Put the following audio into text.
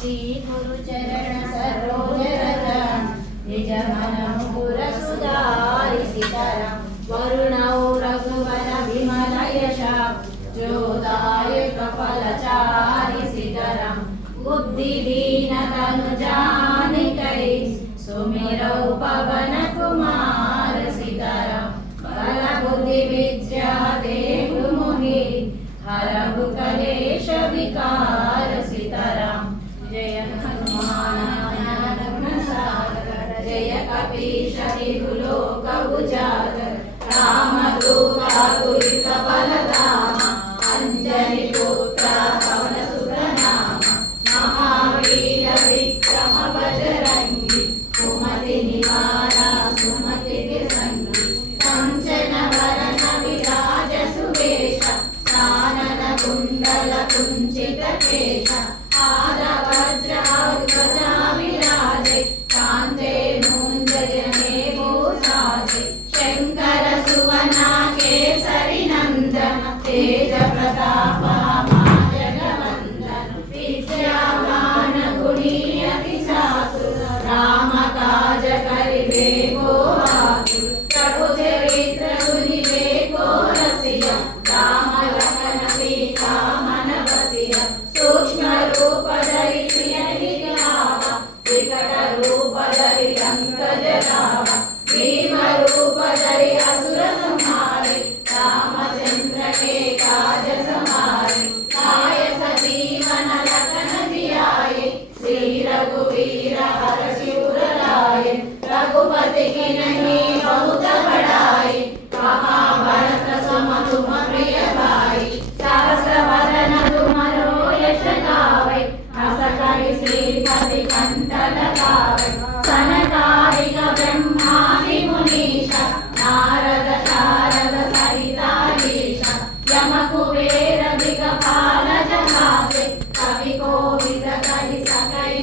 श्री गुरु चरण सरोज रज निज मन मुकुर सुधारि सीताराम वरुणौ रघुवर विमल यश जोदायक फलचारि सीताराम बुद्धिहीन तनु जानिकै सुमिरौ पवन कुमार सीताराम बल बुद्धि विद्या देहु मोहि हरहु कलेश विकार सीताराम जय हनुमान सागर जय कपीश लोक उजागर राम दूत अतुलित बलधाम अंजनी पुत्र पवन सुत नाम महावीर विक्रम बजरंगी सुमति निवार सुमति के संगी कंचन वरण विराज सुवेश कानन कुंडल कुंचित केश आद वज्र ध्वजा विराजे कांते मुंजने भूषाजे शंकर सुवना केसरी नंदन तेज प्रताप जगवंदन विद्यावान गुणी अति चातुर राम काज करिबे को आतुर प्रभु चरित्र सुनिबे को रसिया राम लखन सीता मन बसिया सूक्ष्म रूप धरि सिय दिखावा विकट रूप धरि लंक जरावा भीम रूप धरि असुर संहारे रामचंद्र के काज सवारे लाय सजीवन लखन जियाए श्री रघुवीर हर्षि उर लाए रघुपति की नहीं बहुत बड़ाई महाभारत सम तुम प्रिय भाई सहस्र वदन तुमरो यश गावे अस कहि श्रीपति कंठ लगावे सनकादिक ब्रह्मादि मुनीश नारद शारद सहिताधीश यम कुबेर दिगपाल जहाते कवि कोविद कहि सकहि